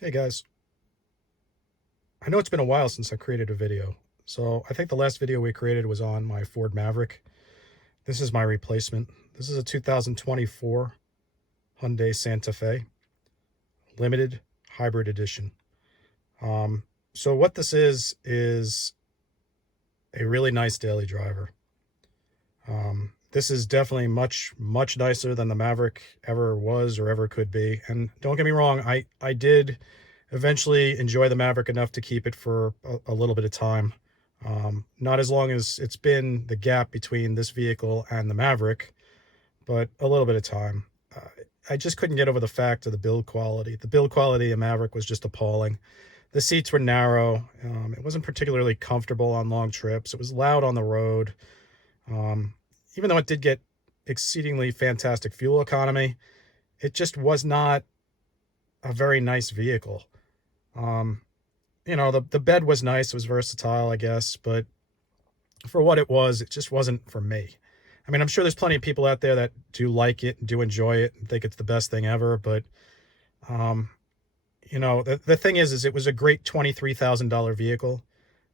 Hey guys, I know it's been a while since I created a video. So I think the last video we created was on my Ford Maverick. This is my replacement. This is a 2024 Hyundai Santa Fe Limited Hybrid Edition. Um, so what this is a really nice daily driver. This is definitely much nicer than the Maverick ever was or ever could be. And don't get me wrong, I did eventually enjoy the Maverick enough to keep it for a little bit of time. Not as long as it's been the gap between this vehicle and the Maverick, but a little bit of time. I just couldn't get over the fact of the build quality. The build quality of Maverick was just appalling. The seats were narrow. It wasn't particularly comfortable on long trips. It was loud on the road. Um, Even though it did get exceedingly fantastic fuel economy, it just was not a very nice vehicle. Um, the bed was nice. It was versatile, I guess, but for what it was, it just wasn't for me. I mean, I'm sure there's plenty of people out there that do like it and do enjoy it and think it's the best thing ever, but um, the thing is it was a great $23,000 vehicle,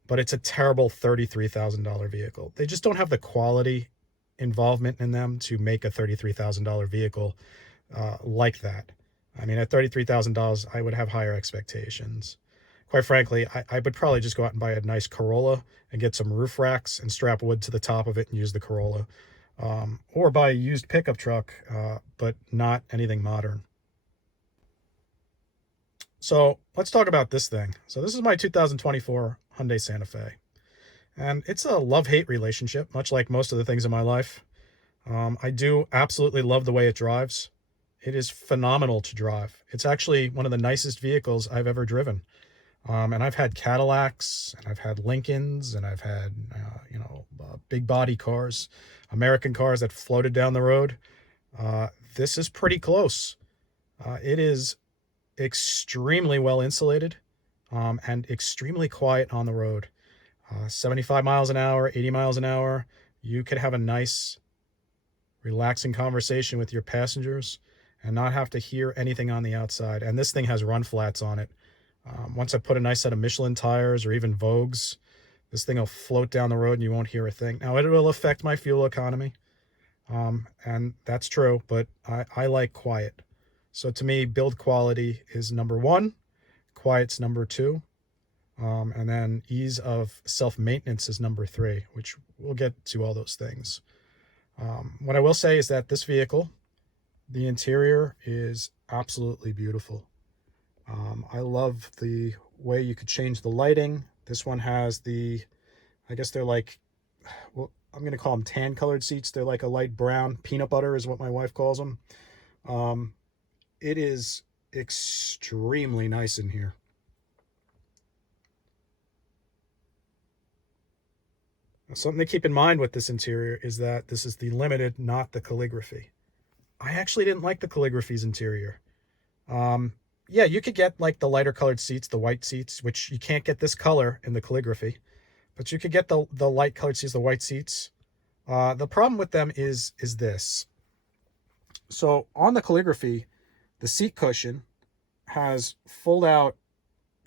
but it's a terrible $33,000 vehicle. They just don't have the quality involvement in them to make a $33,000 vehicle like that. I mean, at $33,000, I would have higher expectations. Quite frankly, I would probably just go out and buy a nice Corolla and get some roof racks and strap wood to the top of it and use the Corolla. Or buy a used pickup truck, but not anything modern. So let's talk about this thing. So this is my 2024 Hyundai Santa Fe. And it's a love-hate relationship, much like most of the things in my life. I do absolutely love the way it drives. It is phenomenal to drive. It's actually one of the nicest vehicles I've ever driven. And I've had Cadillacs, and I've had Lincolns, and I've had, big body cars, American cars that floated down the road. This is pretty close. It is extremely well insulated, and extremely quiet on the road. 75 miles an hour, 80 miles an hour. You could have a nice, relaxing conversation with your passengers and not have to hear anything on the outside. And this thing has run flats on it. Once I put a nice set of Michelin tires or even Vogues, this thing will float down the road and you won't hear a thing. Now, it will affect my fuel economy, and that's true, but I like quiet. So to me, build quality is number one, quiet's number two, and then ease of self-maintenance is number three, which we'll get to all those things. What I will say is that this vehicle, the interior is absolutely beautiful. I love the way you could change the lighting. This one has I guess they're like, well, I'm going to call them tan colored seats. They're like a light brown. Peanut butter is what my wife calls them. It is extremely nice in here. Now, something to keep in mind with this interior is that this is the limited, not the calligraphy. I actually didn't like the calligraphy's interior. Um, yeah, you could get like the lighter colored seats, the white seats, which you can't get this color in the calligraphy, but you could get the light colored seats, the white seats. The problem with them is this. So on the calligraphy, the seat cushion has fold out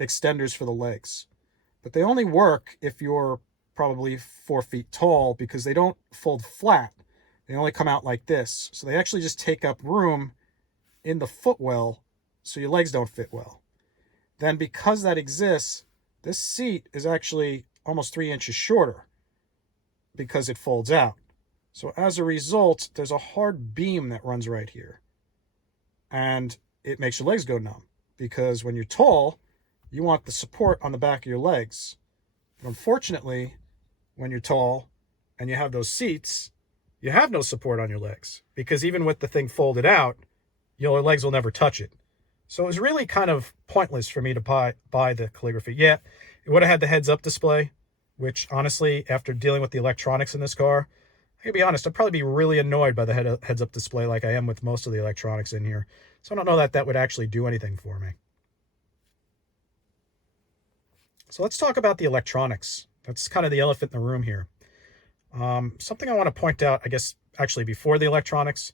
extenders for the legs, but they only work if you're probably 4 feet tall because they don't fold flat. They only come out like this. So they actually just take up room in the footwell so your legs don't fit well. Then because that exists, this seat is actually almost 3 inches shorter because it folds out. So as a result, there's a hard beam that runs right here. And it makes your legs go numb because when you're tall, you want the support on the back of your legs. But unfortunately, when you're tall and you have those seats, you have no support on your legs because even with the thing folded out, your legs will never touch it. So it was really kind of pointless for me to buy the calligraphy. Yeah, it would have had the heads-up display, which honestly, after dealing with the electronics in this car, I can be honest, I'd probably be really annoyed by the heads-up display like I am with most of the electronics in here. So I don't know that that would actually do anything for me. So let's talk about the electronics. That's kind of the elephant in the room here. Something I want to point out, I guess, actually before the electronics,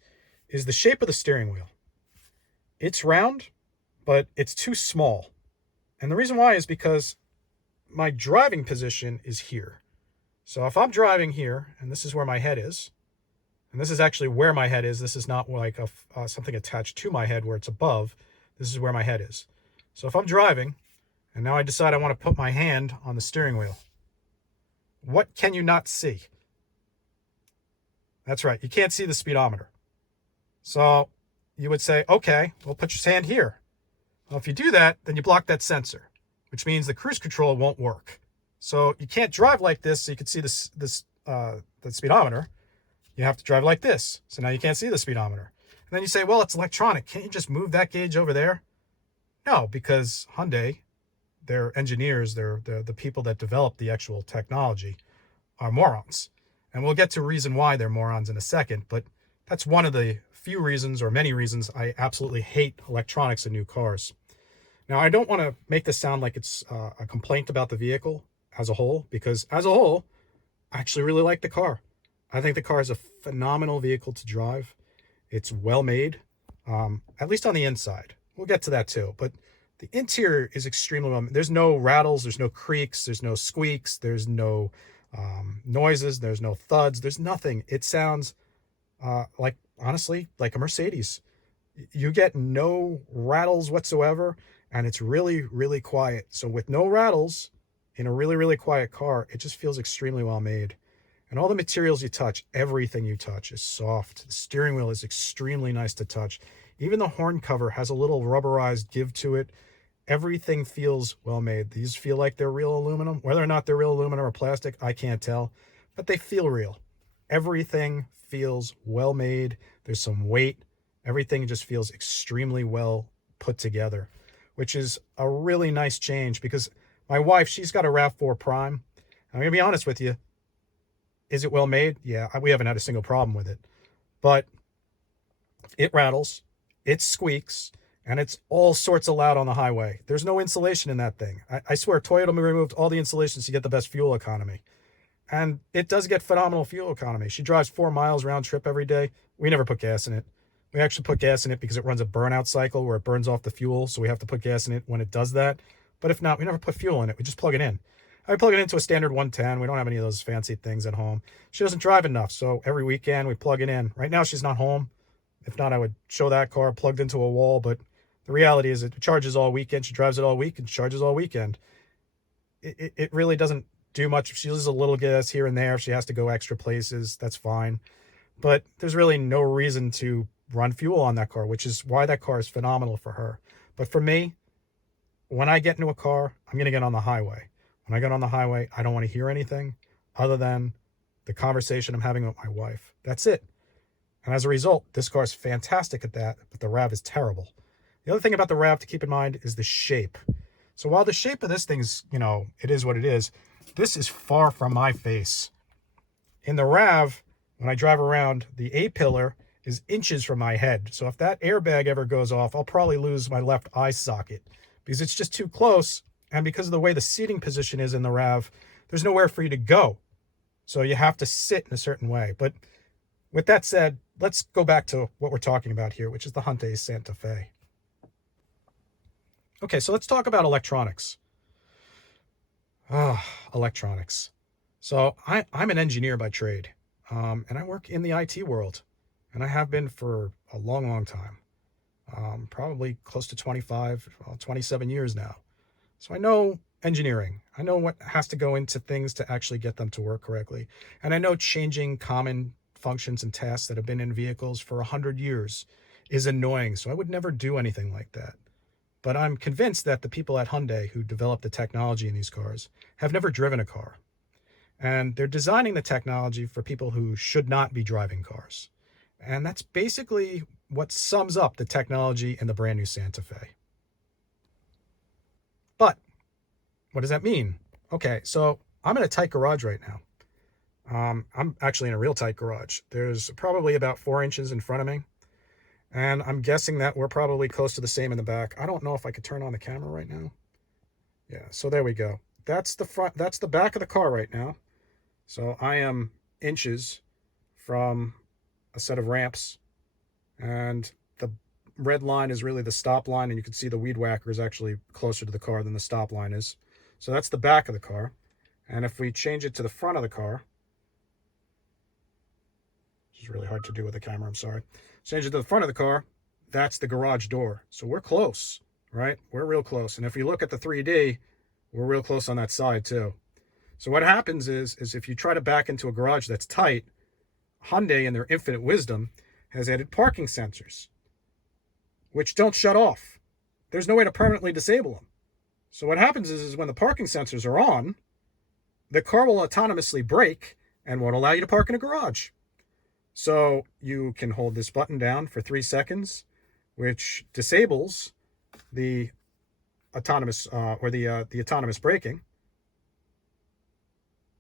is the shape of the steering wheel. It's round, but it's too small. And the reason why is because my driving position is here. So if I'm driving here, and this is where my head is, and this is actually where my head is. This is not like something attached to my head where it's above. This is where my head is. So if I'm driving, and now I decide I want to put my hand on the steering wheel, what can you not see? That's right. You can't see the speedometer. So you would say, okay, well, put your hand here. Well, if you do that, then you block that sensor, which means the cruise control won't work. So you can't drive like this so you can see the speedometer. You have to drive like this. So now you can't see the speedometer. And then you say, well, it's electronic. Can't you just move that gauge over there? No, because Hyundai, their engineers, they're the people that develop the actual technology, are morons. And we'll get to reason why they're morons in a second, but that's one of the few reasons, or many reasons, I absolutely hate electronics in new cars. Now, I don't want to make this sound like it's a complaint about the vehicle as a whole, because as a whole, I actually really like the car. I think the car is a phenomenal vehicle to drive. It's well made, at least on the inside. We'll get to that too. But the interior is extremely well made. There's no rattles, there's no creaks, there's no squeaks, there's no noises, there's no thuds, there's nothing. It sounds like, honestly, like a Mercedes. You get no rattles whatsoever, and it's really, really quiet. So with no rattles in a really, really quiet car, it just feels extremely well made. And all the materials you touch, everything you touch is soft. The steering wheel is extremely nice to touch. Even the horn cover has a little rubberized give to it. Everything feels well made. These feel like they're real aluminum. Whether or not they're real aluminum or plastic, I can't tell, but they feel real. Everything feels well made. There's some weight. Everything just feels extremely well put together, which is a really nice change, because my wife, she's got a RAV4 Prime. I'm going to be honest with you. Is it well made? Yeah, we haven't had a single problem with it. But it rattles, it squeaks, and it's all sorts of loud on the highway. There's no insulation in that thing. I swear, Toyota removed all the insulations to get the best fuel economy. And it does get phenomenal fuel economy. She drives 4 miles round trip every day. We never put gas in it. We actually put gas in it because it runs a burnout cycle where it burns off the fuel. So we have to put gas in it when it does that. But if not, we never put fuel in it. We just plug it in. I plug it into a standard 110. We don't have any of those fancy things at home. She doesn't drive enough, so every weekend we plug it in. Right now she's not home. If not, I would show that car plugged into a wall, but the reality is it charges all weekend. She drives it all week and charges all weekend. It really doesn't do much. If she uses a little gas here and there, if she has to go extra places, that's fine. But there's really no reason to run fuel on that car, which is why that car is phenomenal for her. But for me, when I get into a car, I'm going to get on the highway. When I get on the highway, I don't want to hear anything other than the conversation I'm having with my wife. That's it. And as a result, this car is fantastic at that, but the RAV is terrible. The other thing about the RAV to keep in mind is the shape. So while the shape of this thing is, it is what it is, this is far from my face. In the RAV, when I drive around, the A-pillar is inches from my head. So if that airbag ever goes off, I'll probably lose my left eye socket because it's just too close. And because of the way the seating position is in the RAV, there's nowhere for you to go. So you have to sit in a certain way. But with that said, let's go back to what we're talking about here, which is the Hyundai Santa Fe. Okay, so let's talk about electronics. Electronics. So I'm an engineer by trade, and I work in the IT world, and I have been for a long, long time, probably close to 27 years now. So I know engineering. I know what has to go into things to actually get them to work correctly. And I know changing common functions and tasks that have been in vehicles for 100 years is annoying. So I would never do anything like that. But I'm convinced that the people at Hyundai who developed the technology in these cars have never driven a car. And they're designing the technology for people who should not be driving cars. And that's basically what sums up the technology in the brand new Santa Fe. But what does that mean? Okay, so I'm in a tight garage right now. I'm actually in a real tight garage. There's probably about 4 inches in front of me. And I'm guessing that we're probably close to the same in the back. I don't know if I could turn on the camera right now. Yeah, so there we go. That's the front, that's the back of the car right now. So I am inches from a set of ramps, and red line is really the stop line, and you can see the weed whacker is actually closer to the car than the stop line is. So that's the back of the car. And if we change it to the front of the car, which is really hard to do with the camera, I'm sorry. Change it to the front of the car, that's the garage door. So we're close, right? We're real close. And if you look at the 3D, we're real close on that side too. So what happens is if you try to back into a garage that's tight, Hyundai, in their infinite wisdom, has added parking sensors, which don't shut off. There's no way to permanently disable them. So what happens is when the parking sensors are on, the car will autonomously brake and won't allow you to park in a garage. So you can hold this button down for 3 seconds, which disables the autonomous the autonomous braking.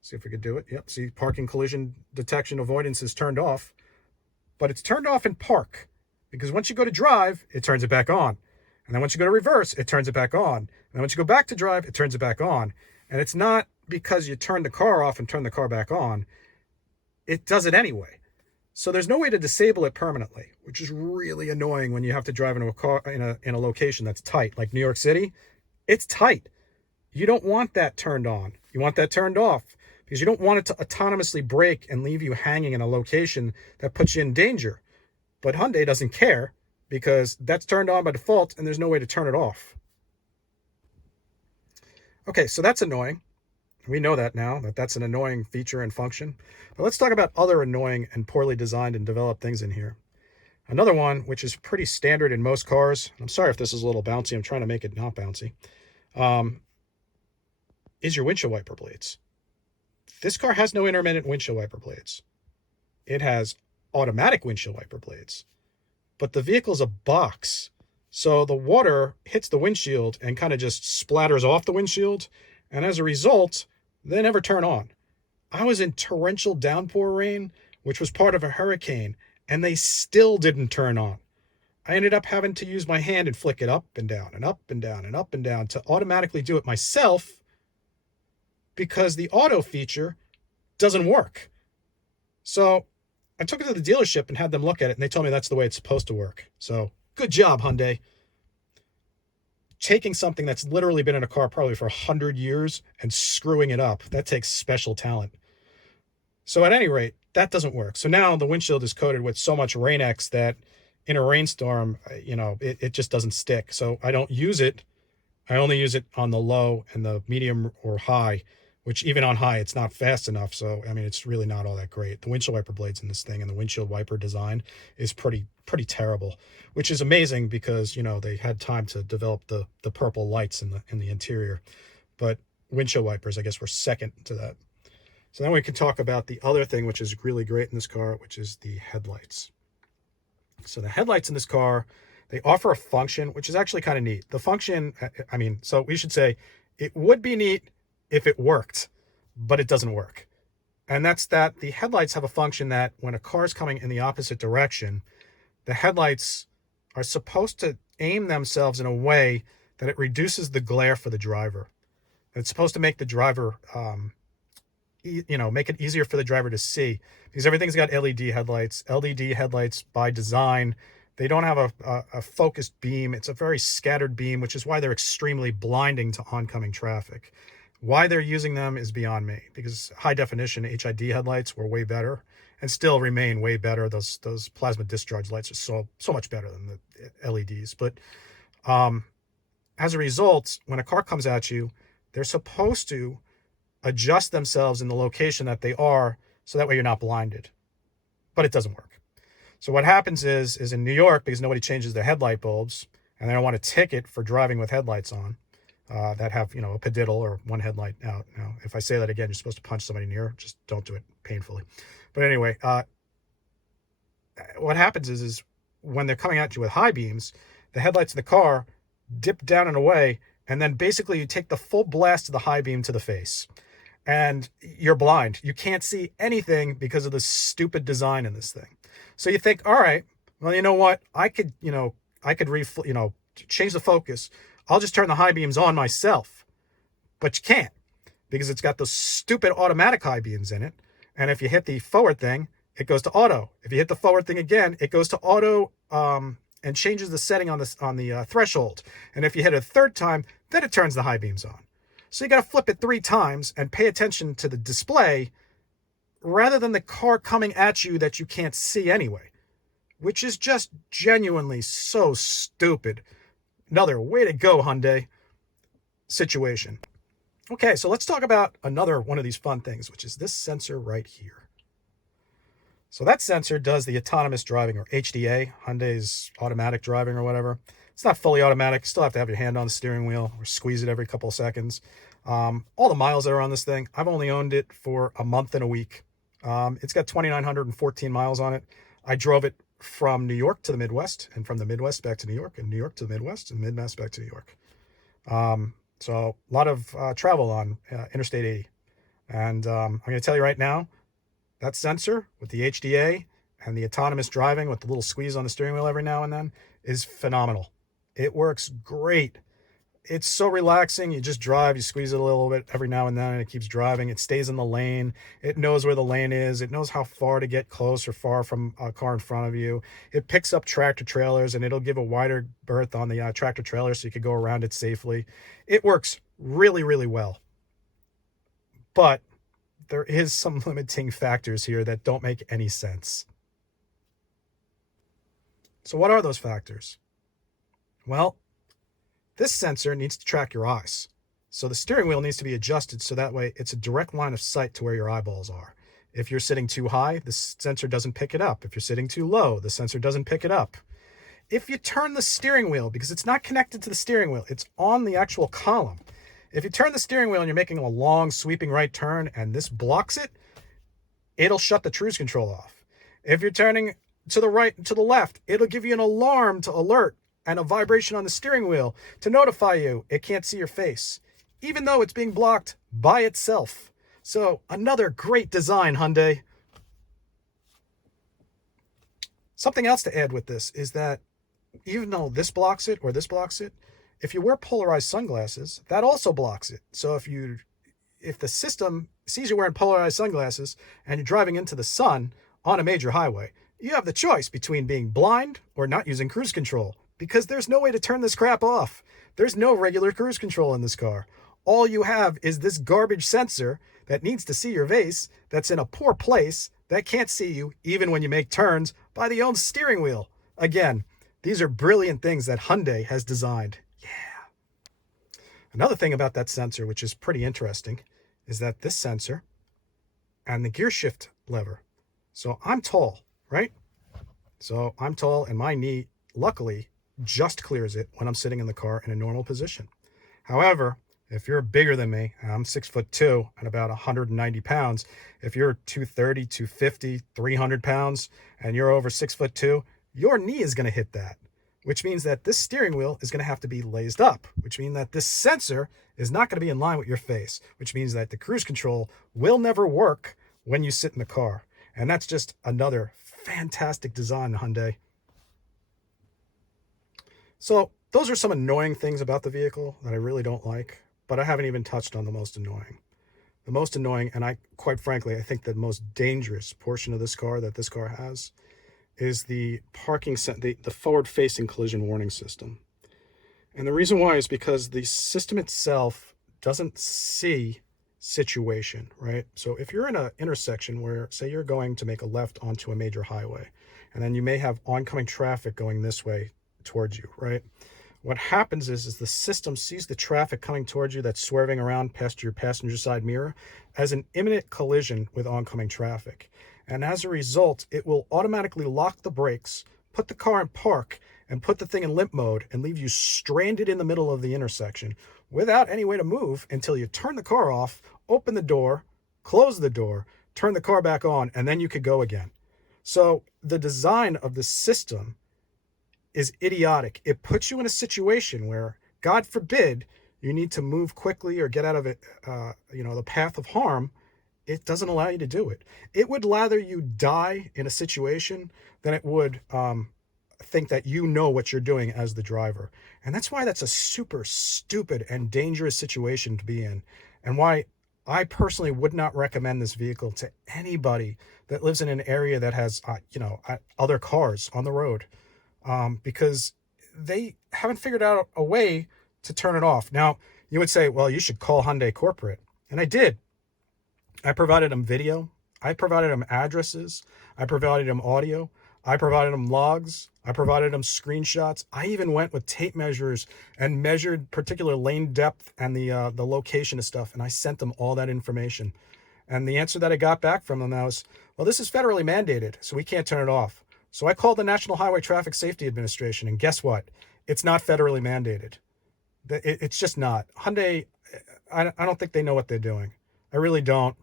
See if we could do it. Yep. See, parking collision detection avoidance is turned off, but it's turned off in park, because once you go to drive, it turns it back on. And then once you go to reverse, it turns it back on. And then once you go back to drive, it turns it back on. And it's not because you turn the car off and turn the car back on. It does it anyway. So there's no way to disable it permanently, which is really annoying when you have to drive into a car in a location that's tight, like New York City. It's tight. You don't want that turned on. You want that turned off, because you don't want it to autonomously brake and leave you hanging in a location that puts you in danger. But Hyundai doesn't care, because that's turned on by default and there's no way to turn it off. Okay, so that's annoying. We know that now, that that's an annoying feature and function. But let's talk about other annoying and poorly designed and developed things in here. Another one, which is pretty standard in most cars, I'm sorry if this is a little bouncy, I'm trying to make it not bouncy, is your windshield wiper blades. This car has no intermittent windshield wiper blades. It has automatic windshield wiper blades, but the vehicle's a box. So the water hits the windshield and kind of just splatters off the windshield. And as a result, they never turn on. I was in torrential downpour rain, which was part of a hurricane, and they still didn't turn on. I ended up having to use my hand and flick it up and down and up and down and up and down to automatically do it myself, because the auto feature doesn't work. So I took it to the dealership and had them look at it, and they told me that's the way it's supposed to work. So good job, Hyundai. Taking something that's literally been in a car probably for 100 years and screwing it up, that takes special talent. So at any rate, that doesn't work. So now the windshield is coated with so much Rain-X that in a rainstorm, it just doesn't stick. So I don't use it. I only use it on the low and the medium or high, which even on high, it's not fast enough. So, I mean, it's really not all that great. The windshield wiper blades in this thing and the windshield wiper design is pretty terrible, which is amazing because, they had time to develop the purple lights in the interior. But windshield wipers, I guess, were second to that. So then we can talk about the other thing, which is really great in this car, which is the headlights. So the headlights in this car, they offer a function, which is actually kind of neat. The function, so we should say it would be neat if it worked, but it doesn't work. And that's that the headlights have a function that when a car is coming in the opposite direction, the headlights are supposed to aim themselves in a way that it reduces the glare for the driver. It's supposed to make the driver, make it easier for the driver to see, because everything's got LED headlights. LED headlights by design, they don't have a focused beam. It's a very scattered beam, which is why they're extremely blinding to oncoming traffic. Why they're using them is beyond me, because high definition HID headlights were way better and still remain way better. Those plasma discharge lights are so much better than the LEDs. But as a result, when a car comes at you, they're supposed to adjust themselves in the location that they are, so that way you're not blinded. But it doesn't work. So what happens is in New York, because nobody changes their headlight bulbs, and they don't want a ticket for driving with headlights on, that have, a padiddle or one headlight out. Now, if I say that again, you're supposed to punch somebody in the ear. Just don't do it painfully. But anyway, what happens is when they're coming at you with high beams, the headlights of the car dip down and away, and then basically you take the full blast of the high beam to the face. And you're blind. You can't see anything because of the stupid design in this thing. So you think, all right, well, you know what? I could change the focus. I'll just turn the high beams on myself. But you can't, because it's got those stupid automatic high beams in it. And if you hit the forward thing, it goes to auto. If you hit the forward thing again, it goes to auto and changes the setting on the threshold. And if you hit it a third time, then it turns the high beams on. So you got to flip it 3 times and pay attention to the display rather than the car coming at you that you can't see anyway, which is just genuinely so stupid. Another way to go, Hyundai situation. Okay, so let's talk about another one of these fun things, which is this sensor right here. So that sensor does the autonomous driving, or HDA, Hyundai's automatic driving or whatever. It's not fully automatic. You still have to have your hand on the steering wheel or squeeze it every couple of seconds. All the miles that are on this thing, I've only owned it for a month and a week. It's got 2,914 miles on it. I drove it from New York to the Midwest, and from the Midwest back to New York, and New York to the Midwest, and Midwest back to New York. So a lot of travel on Interstate 80. And I'm going to tell you right now, that sensor with the HDA and the autonomous driving with the little squeeze on the steering wheel every now and then is phenomenal. It works great. It's so relaxing. You just drive, you squeeze it a little bit every now and then, and it keeps driving. It stays in the lane. It knows where the lane is. It knows how far to get close or far from a car in front of you. It picks up tractor trailers, and it'll give a wider berth on the tractor trailer so you could go around it safely. It works really, really well. But there is some limiting factors here that don't make any sense. So what are those factors? Well, this sensor needs to track your eyes. So the steering wheel needs to be adjusted so that way it's a direct line of sight to where your eyeballs are. If you're sitting too high, the sensor doesn't pick it up. If you're sitting too low, the sensor doesn't pick it up. If you turn the steering wheel, because it's not connected to the steering wheel, it's on the actual column. If you turn the steering wheel and you're making a long sweeping right turn and this blocks it, it'll shut the cruise control off. If you're turning to the right and to the left, it'll give you an alarm to alert and a vibration on the steering wheel to notify you it can't see your face, even though it's being blocked by itself. So another great design, Hyundai. Something else to add with this is that even though this blocks it or this blocks it, if you wear polarized sunglasses, that also blocks it. So if the system sees you wearing polarized sunglasses and you're driving into the sun on a major highway, you have the choice between being blind or not using cruise control, because there's no way to turn this crap off. There's no regular cruise control in this car. All you have is this garbage sensor that needs to see your face, that's in a poor place, that can't see you even when you make turns by the own steering wheel. Again, these are brilliant things that Hyundai has designed. Yeah. Another thing about that sensor, which is pretty interesting, is that this sensor and the gear shift lever. So I'm tall, right? So I'm tall, and my knee, luckily, just clears it when I'm sitting in the car in a normal position. However, if you're bigger than me, and I'm 6'2" and about 190 pounds, if you're 230, 250, 300 pounds, and you're over 6'2", your knee is going to hit that, which means that this steering wheel is going to have to be raised up, which means that this sensor is not going to be in line with your face, which means that the cruise control will never work when you sit in the car. And that's just another fantastic design, Hyundai. So those are some annoying things about the vehicle that I really don't like, but I haven't even touched on the most annoying. The most annoying, and quite frankly, I think the most dangerous portion of this car that this car has is the forward-facing collision warning system. And the reason why is because the system itself doesn't see situation, right? So if you're in an intersection where, say, you're going to make a left onto a major highway, and then you may have oncoming traffic going this way towards you, right? What happens is the system sees the traffic coming towards you that's swerving around past your passenger side mirror as an imminent collision with oncoming traffic. And as a result, it will automatically lock the brakes, put the car in park, and put the thing in limp mode and leave you stranded in the middle of the intersection without any way to move until you turn the car off, open the door, close the door, turn the car back on, and then you could go again. So the design of the system is idiotic. It puts you in a situation where, God forbid, you need to move quickly or get out of it, the path of harm. It doesn't allow you to do it. It would rather you die in a situation than it would think that you know what you're doing as the driver. And that's why that's a super stupid and dangerous situation to be in, and why I personally would not recommend this vehicle to anybody that lives in an area that has, other cars on the road. because they haven't figured out a way to turn it off. Now, you would say, well, you should call Hyundai Corporate. And I did. I provided them video. I provided them addresses. I provided them audio. I provided them logs. I provided them screenshots. I even went with tape measures and measured particular lane depth and the location of stuff. And I sent them all that information. And the answer that I got back from them was, well, this is federally mandated, so we can't turn it off. So I called the National Highway Traffic Safety Administration, and guess what? It's not federally mandated. It's just not. Hyundai, I don't think they know what they're doing. I really don't.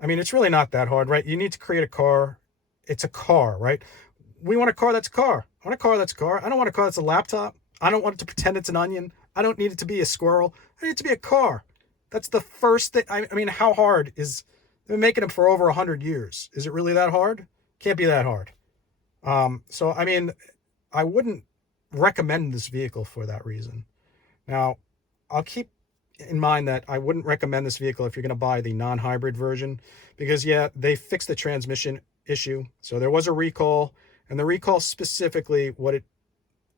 I mean, it's really not that hard, right? You need to create a car. It's a car, right? We want a car that's a car. I want a car that's a car. I don't want a car that's a laptop. I don't want it to pretend it's an onion. I don't need it to be a squirrel. I need it to be a car. That's the first thing. I mean, how hard is... They've been making them for over 100 years. Is it really that hard? Can't be that hard. So, I mean, I wouldn't recommend this vehicle for that reason. Now, I'll keep in mind that I wouldn't recommend this vehicle if you're going to buy the non-hybrid version, because, yeah, they fixed the transmission issue. So there was a recall, and the recall specifically, what it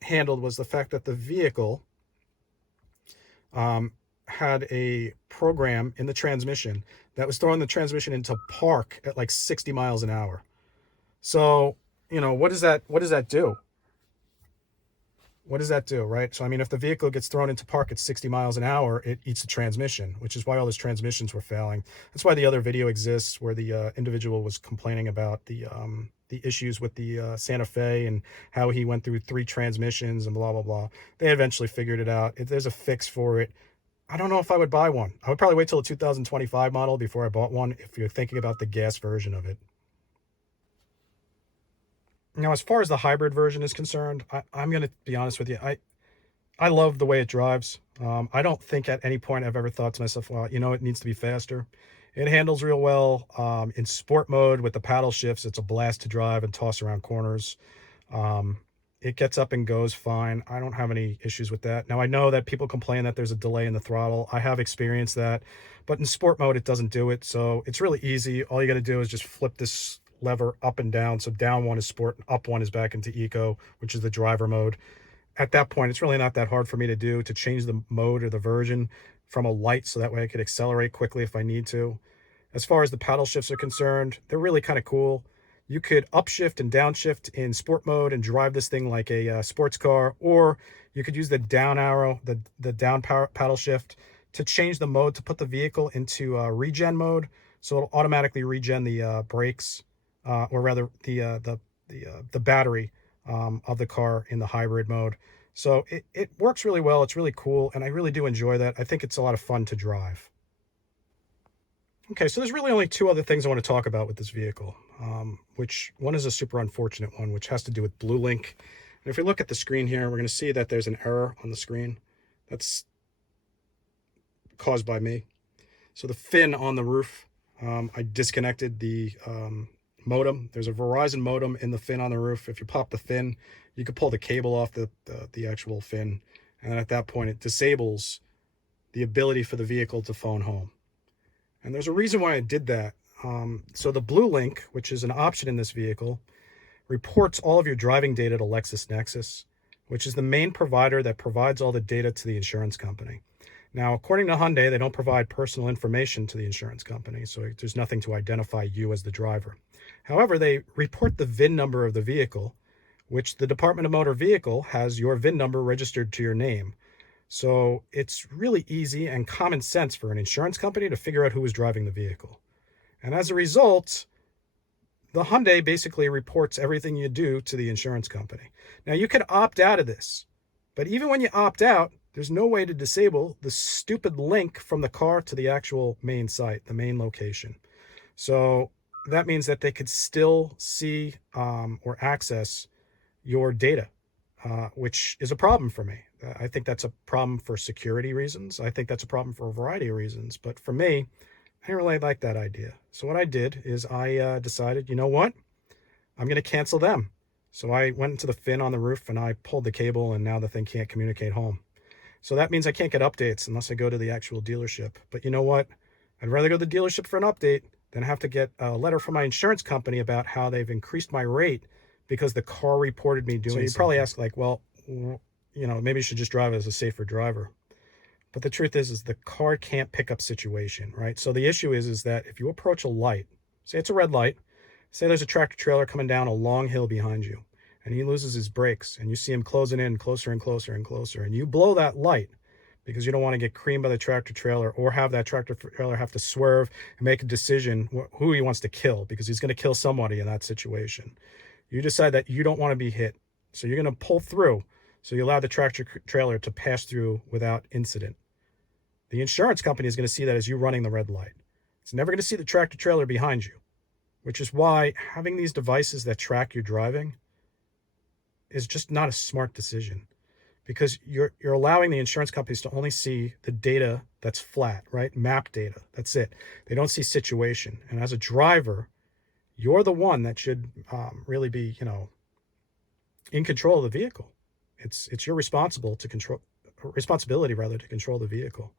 handled was the fact that the vehicle had a program in the transmission that was throwing the transmission into park at like 60 miles an hour. So, you know, what does that do? What does that do, right? So, I mean, if the vehicle gets thrown into park at 60 miles an hour, it eats the transmission, which is why all those transmissions were failing. That's why the other video exists where the individual was complaining about the issues with the Santa Fe and how he went through 3 transmissions and blah, blah, blah. They eventually figured it out. There's a fix for it. I don't know if I would buy one. I would probably wait till a 2025 model before I bought one if you're thinking about the gas version of it. Now, as far as the hybrid version is concerned, I'm going to be honest with you. I love the way it drives. I don't think at any point I've ever thought to myself, well, you know, it needs to be faster. It handles real well. In sport mode with the paddle shifts, it's a blast to drive and toss around corners. It gets up and goes fine. I don't have any issues with that. Now, I know that people complain that there's a delay in the throttle. I have experienced that. But in sport mode, it doesn't do it. So it's really easy. All you got to do is just flip this lever up and down. So down one is sport, up one is back into eco, which is the driver mode. At that point, it's really not that hard for me to do, to change the mode or the version from a light so that way I could accelerate quickly if I need to. As far as the paddle shifts are concerned, they're really kind of cool. You could upshift and downshift in sport mode and drive this thing like a sports car, or you could use the down arrow, the down paddle shift, to change the mode to put the vehicle into regen mode, so it'll automatically regen the brakes, or rather the battery of the car in the hybrid mode. So it works really well. It's really cool, and I really do enjoy that. I think it's a lot of fun to drive. Okay, so there's really only 2 other things I want to talk about with this vehicle, which one is a super unfortunate one, which has to do with BlueLink. And if we look at the screen here, we're going to see that there's an error on the screen. That's caused by me. So the fin on the roof, I disconnected the modem. There's a Verizon modem in the fin on the roof. If you pop the fin, you can pull the cable off the actual fin. And then at that point, it disables the ability for the vehicle to phone home. And there's a reason why I did that. So the BlueLink, which is an option in this vehicle, reports all of your driving data to LexisNexis, which is the main provider that provides all the data to the insurance company. Now, according to Hyundai, they don't provide personal information to the insurance company, so there's nothing to identify you as the driver. However, they report the VIN number of the vehicle, which the Department of Motor Vehicle has your VIN number registered to your name. So it's really easy and common sense for an insurance company to figure out who is driving the vehicle. And as a result, the Hyundai basically reports everything you do to the insurance company. Now, you can opt out of this, but even when you opt out, there's no way to disable the stupid link from the car to the actual main site, the main location. So that means that they could still see or access your data, which is a problem for me. I think that's a problem for security reasons. I think that's a problem for a variety of reasons. But for me, I didn't really like that idea. So what I did is I decided, you know what? I'm going to cancel them. So I went into the fin on the roof and I pulled the cable, and now the thing can't communicate home. So that means I can't get updates unless I go to the actual dealership. But you know what? I'd rather go to the dealership for an update than have to get a letter from my insurance company about how they've increased my rate because the car reported me doing something. So you probably ask like, well, maybe you should just drive as a safer driver. But the truth is the car can't pick up situation, right? So the issue is that if you approach a light, say it's a red light, say there's a tractor trailer coming down a long hill behind you, and he loses his brakes, and you see him closing in closer and closer and closer, and you blow that light because you don't want to get creamed by the tractor trailer or have that tractor trailer have to swerve and make a decision who he wants to kill, because he's going to kill somebody in that situation. You decide that you don't want to be hit, so you're going to pull through. So you allow the tractor trailer to pass through without incident. The insurance company is going to see that as you running the red light. It's never going to see the tractor trailer behind you, which is why having these devices that track your driving is just not a smart decision, because you're allowing the insurance companies to only see the data that's flat, right? Map data. That's it. They don't see situation. And as a driver, you're the one that should really be, in control of the vehicle. It's your responsibility to control the vehicle.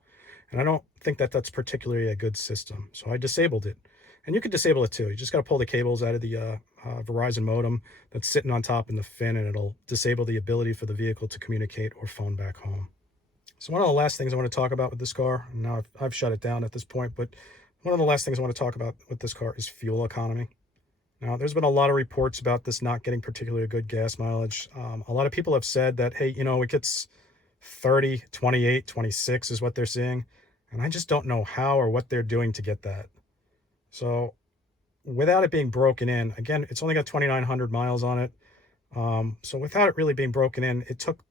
And I don't think that that's particularly a good system. So I disabled it. And you could disable it too. You just got to pull the cables out of the Verizon modem that's sitting on top in the fin, and it'll disable the ability for the vehicle to communicate or phone back home. So one of the last things I want to talk about with this car, and now I've shut it down at this point, but one of the last things I want to talk about with this car is fuel economy. Now, there's been a lot of reports about this not getting particularly good gas mileage. A lot of people have said that, hey, it gets 30, 28, 26 is what they're seeing. And I just don't know how or what they're doing to get that. So without it being broken in, again, it's only got 2,900 miles on it. So without it really being broken in, it took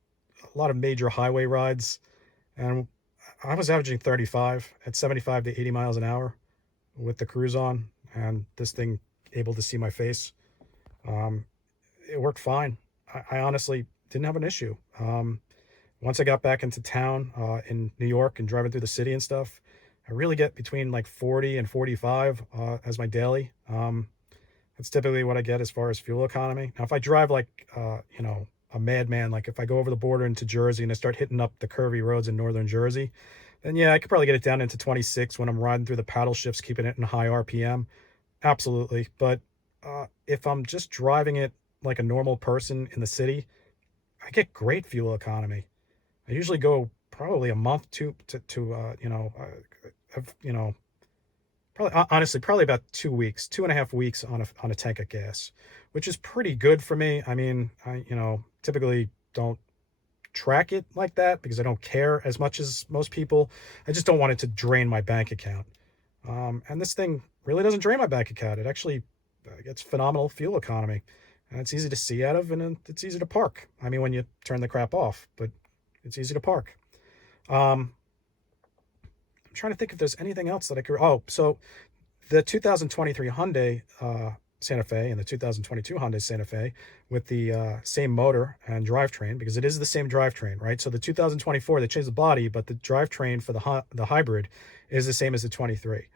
a lot of major highway rides. And I was averaging 35 at 75 to 80 miles an hour with the cruise on, and this thing able to see my face. It worked fine. I honestly didn't have an issue. Once I got back into town in New York and driving through the city and stuff, I really get between like 40 and 45 as my daily. That's typically what I get as far as fuel economy. Now, if I drive like, a madman, like if I go over the border into Jersey and I start hitting up the curvy roads in northern Jersey, then yeah, I could probably get it down into 26 when I'm riding through the paddle shifts, keeping it in high RPM. Absolutely. But if I'm just driving it like a normal person in the city, I get great fuel economy. I usually go probably a month probably about 2 weeks, 2.5 weeks on a tank of gas, which is pretty good for me. I mean, I typically don't track it like that because I don't care as much as most people. I just don't want it to drain my bank account. And this thing really doesn't drain my bank account. It actually gets phenomenal fuel economy, and it's easy to see out of, and it's easy to park. I mean, when you turn the crap off, but it's easy to park. I'm trying to think if there's anything else that I could. Oh, so the 2023 Hyundai Santa Fe and the 2022 Hyundai Santa Fe with the same motor and drivetrain, because it is the same drivetrain, right? So the 2024, they changed the body, but the drivetrain for the hybrid is the same as the 23.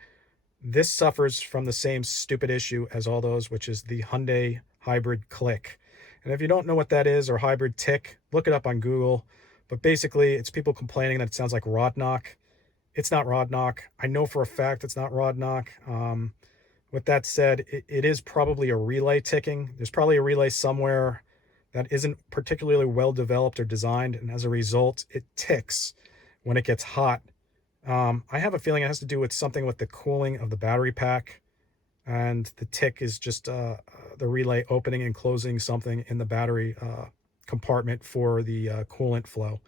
This suffers from the same stupid issue as all those, which is the Hyundai hybrid click. And if you don't know what that is, or hybrid tick, look it up on Google. But basically, it's people complaining that it sounds like rod knock. It's not rod knock. I know for a fact it's not rod knock. With that said, it is probably a relay ticking. There's probably a relay somewhere that isn't particularly well developed or designed, and as a result, it ticks when it gets hot. I have a feeling it has to do with something with the cooling of the battery pack, and the tick is just the relay opening and closing something in the battery compartment for the coolant flow.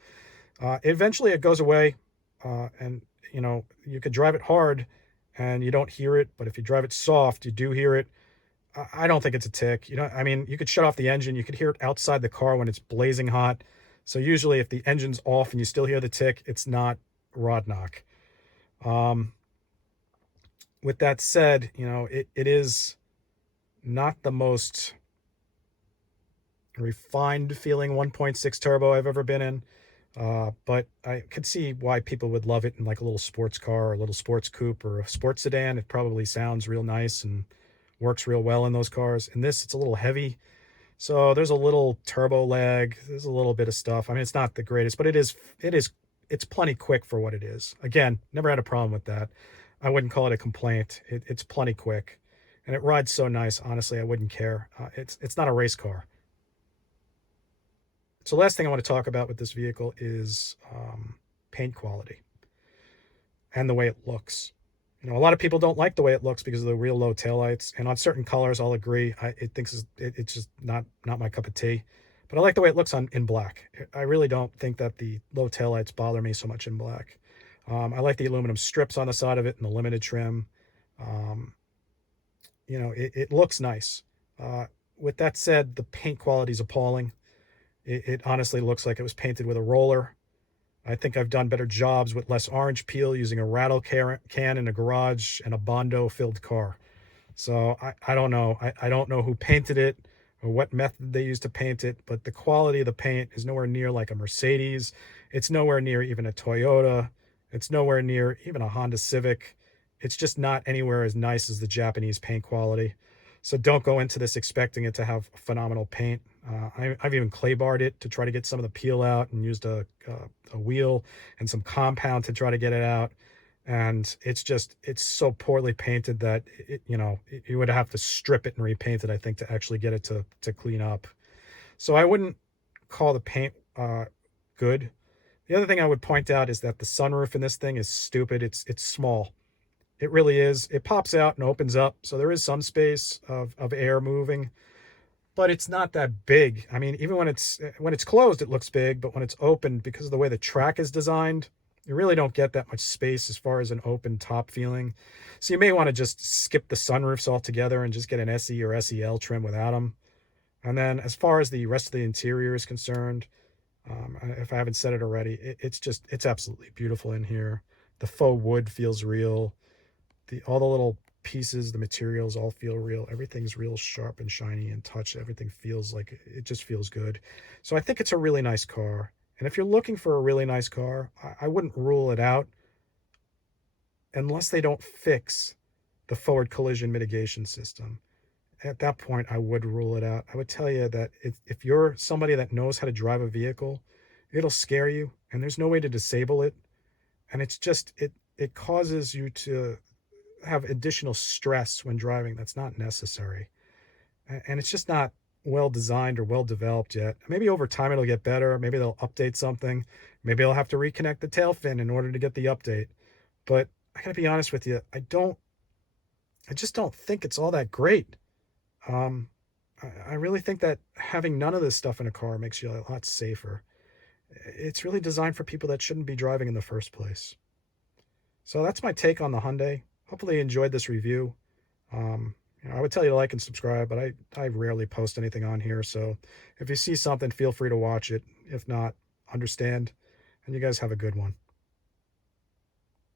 Eventually it goes away, and you could drive it hard and you don't hear it, but if you drive it soft, you do hear it. I don't think it's a tick. I mean, you could shut off the engine, you could hear it outside the car when it's blazing hot. So usually if the engine's off and you still hear the tick, it's not rod knock. With that said, it is not the most refined feeling 1.6 turbo I've ever been in. But I could see why people would love it in like a little sports car or a little sports coupe or a sports sedan. It probably sounds real nice and works real well in those cars. In this, it's a little heavy. So there's a little turbo lag. There's a little bit of stuff. I mean, it's not the greatest, but it's plenty quick for what it is. Again, never had a problem with that. I wouldn't call it a complaint. It's plenty quick. and it rides so nice. Honestly, I wouldn't care. It's not a race car. So last thing I want to talk about with this vehicle is paint quality and the way it looks. You know, a lot of people don't like the way it looks because of the real low taillights, and on certain colors, I'll agree. It's just not my cup of tea. But I like the way it looks in black. I really don't think that the low taillights bother me so much in black. I like the aluminum strips on the side of it and the limited trim. Um, you know, it looks nice. With that said, the paint quality is appalling. It honestly looks like it was painted with a roller. I think I've done better jobs with less orange peel using a rattle can in a garage and a Bondo filled car. So I don't know. I don't know who painted it or what method they used to paint it, but the quality of the paint is nowhere near like a Mercedes. It's nowhere near even a Toyota. It's nowhere near even a Honda Civic. It's just not anywhere as nice as the Japanese paint quality. So don't go into this expecting it to have phenomenal paint. I've even clay barred it to try to get some of the peel out and used a wheel and some compound to try to get it out. And it's so poorly painted that you would have to strip it and repaint it, I think, to actually get it to clean up. So I wouldn't call the paint good. The other thing I would point out is that the sunroof in this thing is stupid. It's small. It really is. It pops out and opens up, so there is some space of air moving, but it's not that big. I mean, even when it's closed, it looks big, but when it's open, because of the way the track is designed, you really don't get that much space as far as an open top feeling. So you may want to just skip the sunroofs altogether and just get an SE or SEL trim without them. And then as far as the rest of the interior is concerned, if I haven't said it already, it's absolutely beautiful in here. The faux wood feels real. All the little pieces, the materials all feel real. Everything's real sharp and shiny and touch. Everything feels like it just feels good. So I think it's a really nice car. And if you're looking for a really nice car, I wouldn't rule it out unless they don't fix the forward collision mitigation system. At that point, I would rule it out. I would tell you that if you're somebody that knows how to drive a vehicle, it'll scare you, and there's no way to disable it. And it causes you to have additional stress when driving that's not necessary. And it's just not well designed or well developed yet. Maybe over time it'll get better. Maybe they'll update something. Maybe I'll have to reconnect the tail fin in order to get the update. But I gotta be honest with you, I just don't think it's all that great. Um, I really think that having none of this stuff in a car makes you a lot safer. It's really designed for people that shouldn't be driving in the first place. So that's my take on the Hyundai. Hopefully you enjoyed this review. I would tell you to like and subscribe, but I rarely post anything on here. So if you see something, feel free to watch it. If not, understand. And you guys have a good one.